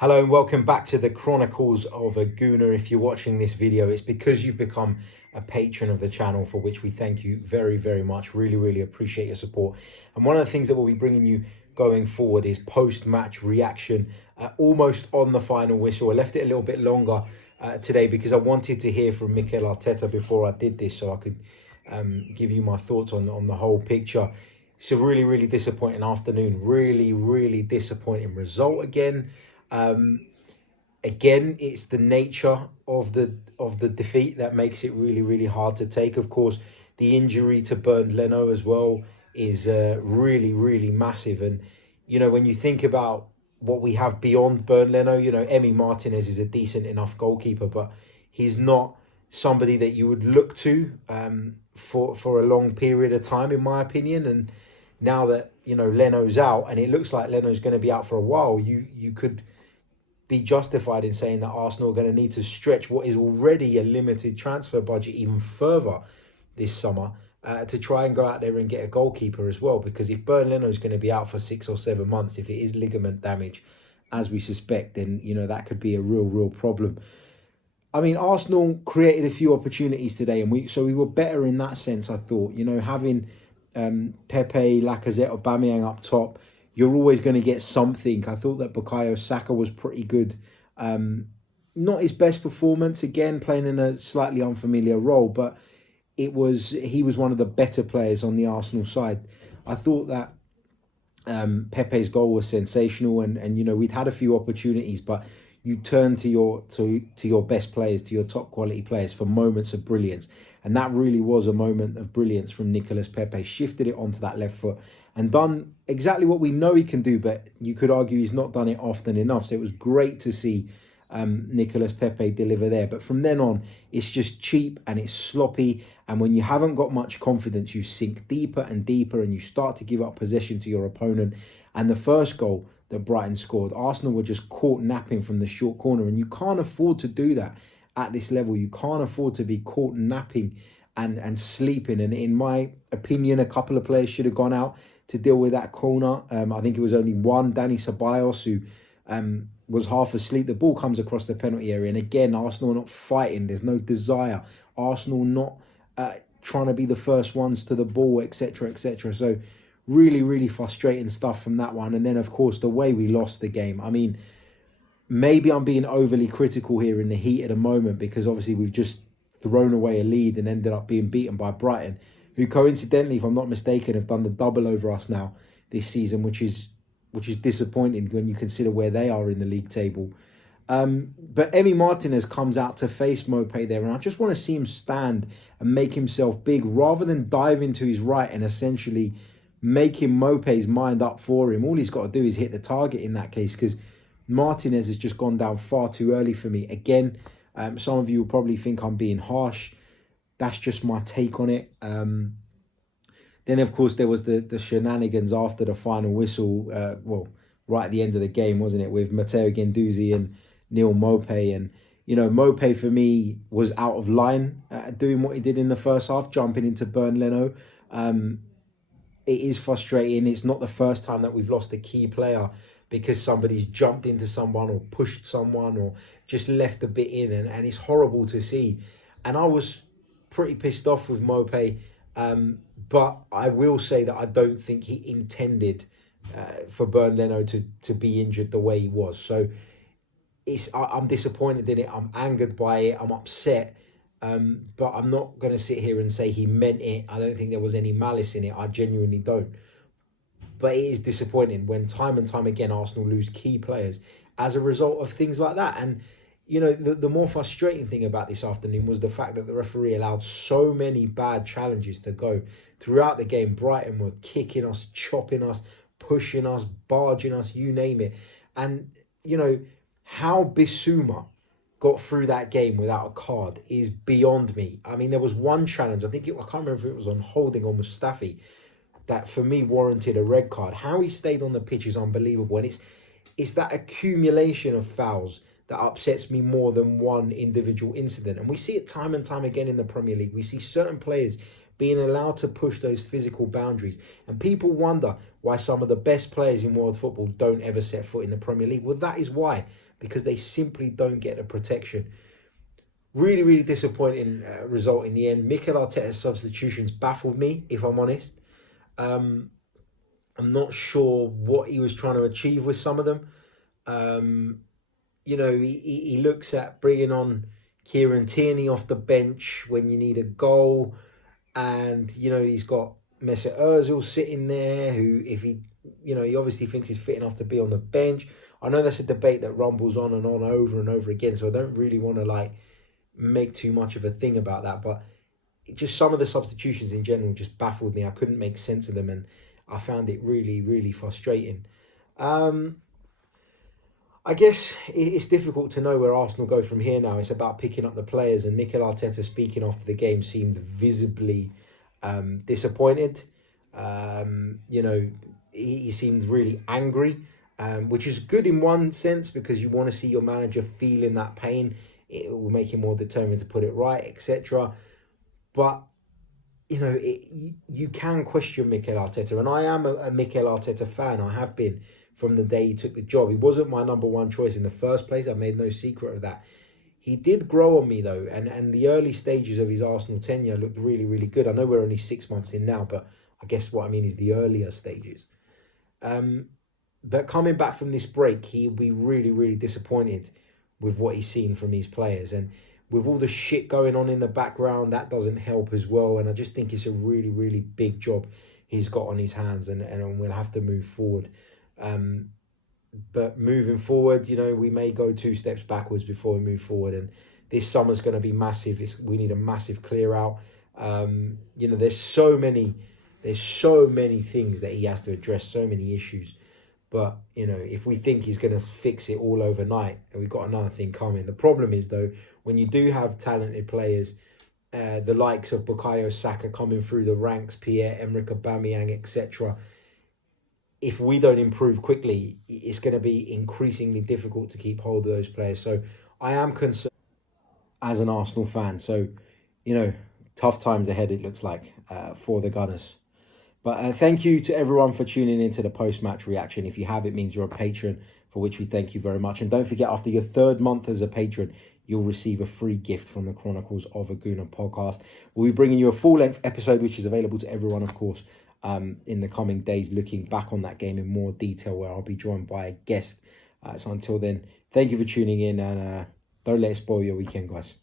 Hello and welcome back to the Chronicles of a Gooner. If you're watching this video, it's because you've become a patron of the channel, for which we thank you very, very much. Really appreciate your support. And one of the things that we'll be bringing you going forward is post-match reaction, almost on the final whistle. I left it a little bit longer today because I wanted to hear from Mikel Arteta before I did this, so I could give you my thoughts on the whole picture. It's a really disappointing afternoon. Really disappointing result again. Again, it's the nature of the defeat that makes it really hard to take. Of course, the injury to Bernd Leno as well is really massive. And you know, when you think about what we have beyond Bernd Leno, you know, Emi Martinez is a decent enough goalkeeper, but he's not somebody that you would look to for a long period of time, in my opinion. And now that, you know, Leno's out, and it looks like Leno's going to be out for a while, you could be justified in saying that Arsenal are going to need to stretch what is already a limited transfer budget even further this summer to try and go out there and get a goalkeeper as well. Because if Bernd Leno is going to be out for 6 or 7 months, if it is ligament damage, as we suspect, then, you know, that could be a real problem. I mean, Arsenal created a few opportunities today, and we were better in that sense, I thought. You know, having Pepe, Lacazette, Aubameyang up top, you're always going to get something. I thought that Bukayo Saka was pretty good. Not his best performance, again, playing in a slightly unfamiliar role, but he was one of the better players on the Arsenal side. I thought that Pepe's goal was sensational, and you know, we'd had a few opportunities, but you turn to your best players, to your top quality players for moments of brilliance. And that really was a moment of brilliance from Nicolas Pepe. Shifted it onto that left foot and done exactly what we know he can do, but you could argue he's not done it often enough. So it was great to see Nicolas Pepe deliver there. But from then on, it's just cheap and it's sloppy. And when you haven't got much confidence, you sink deeper and deeper and you start to give up possession to your opponent. And the first goal that Brighton scored, Arsenal were just caught napping from the short corner, and you can't afford to do that at this level. You can't afford to be caught napping and sleeping. And in my opinion, a couple of players should have gone out to deal with that corner. I think it was only one, Dani Ceballos, who was half asleep. The ball comes across the penalty area, and again, Arsenal not fighting. There's no desire. Arsenal not trying to be the first ones to the ball, etc. So really frustrating stuff from that one. And then, of course, the way we lost the game. I mean, maybe I'm being overly critical here in the heat of the moment, because obviously we've just thrown away a lead and ended up being beaten by Brighton, who coincidentally, if I'm not mistaken, have done the double over us now this season, which is disappointing when you consider where they are in the league table. But Emi Martinez comes out to face Maupay there, and I just want to see him stand and make himself big rather than dive into his right and essentially making Maupay's mind up for him. All he's got to do is hit the target in that case, because Martinez has just gone down far too early for me. Again, some of you will probably think I'm being harsh. That's just my take on it. Then, of course, there was the shenanigans after the final whistle. Well, right at the end of the game, wasn't it? With Matteo Guendouzi and Neil Maupay. And, you know, Maupay, for me, was out of line doing what he did in the first half, jumping into Bernd Leno. It is frustrating. It's not the first time that we've lost a key player because somebody's jumped into someone or pushed someone or just left a bit in. And it's horrible to see. And I was pretty pissed off with Maupay. But I will say that I don't think he intended for Bernd Leno to be injured the way he was. So I'm disappointed in it. I'm angered by it. I'm upset. But I'm not going to sit here and say he meant it. I don't think there was any malice in it. I genuinely don't. But it is disappointing when time and time again Arsenal lose key players as a result of things like that. And, you know, the more frustrating thing about this afternoon was the fact that the referee allowed so many bad challenges to go. Throughout the game, Brighton were kicking us, chopping us, pushing us, barging us, you name it. And, you know, how Bissouma got through that game without a card is beyond me. I mean, there was one challenge, I can't remember if it was on Holding or Mustafi, that for me warranted a red card. How he stayed on the pitch is unbelievable. And it's that accumulation of fouls that upsets me more than one individual incident. And we see it time and time again in the Premier League. We see certain players being allowed to push those physical boundaries. And people wonder why some of the best players in world football don't ever set foot in the Premier League. Well, that is why. because they simply don't get the protection. Really, really disappointing result in the end. Mikel Arteta's substitutions baffled me, if I'm honest. I'm not sure what he was trying to achieve with some of them. He looks at bringing on Kieran Tierney off the bench when you need a goal. And, he's got Mesut Ozil sitting there who, if he obviously thinks he's fit enough to be on the bench. I know that's a debate that rumbles on and on over and over again, so I don't really want to make too much of a thing about that. But just some of the substitutions in general just baffled me. I couldn't make sense of them, and I found it really, really frustrating. I guess it's difficult to know where Arsenal go from here now. It's about picking up the players, and Mikel Arteta, speaking after the game, seemed visibly disappointed. He seemed really angry, which is good in one sense because you want to see your manager feeling that pain. It will make him more determined to put it right, etc. But, you can question Mikel Arteta, and I am a Mikel Arteta fan. I have been from the day he took the job. He wasn't my number one choice in the first place. I made no secret of that. He did grow on me, though, and the early stages of his Arsenal tenure looked really, really good. I know we're only 6 months in now, but I guess what I mean is the earlier stages. But coming back from this break, he'll be really, really disappointed with what he's seen from his players. And with all the shit going on in the background, that doesn't help as well. And I just think it's a really, really big job he's got on his hands, and we'll have to move forward. But moving forward, we may go 2 steps backwards before we move forward. And this summer's going to be massive. We need a massive clear out. There's so many things that he has to address, so many issues. But, if we think he's going to fix it all overnight, and we've got another thing coming. The problem is, though, when you do have talented players, the likes of Bukayo Saka coming through the ranks, Pierre-Emerick Aubameyang, etc., if we don't improve quickly, it's going to be increasingly difficult to keep hold of those players. So I am concerned as an Arsenal fan. So, tough times ahead, it looks like, for the Gunners. But thank you to everyone for tuning into the post-match reaction. If you have, it means you're a patron, for which we thank you very much. And don't forget, after your 3rd month as a patron, you'll receive a free gift from the Chronicles of a Gooner podcast. We'll be bringing you a full-length episode, which is available to everyone, of course, in the coming days, looking back on that game in more detail, where I'll be joined by a guest. So until then, thank you for tuning in, and don't let it spoil your weekend, guys.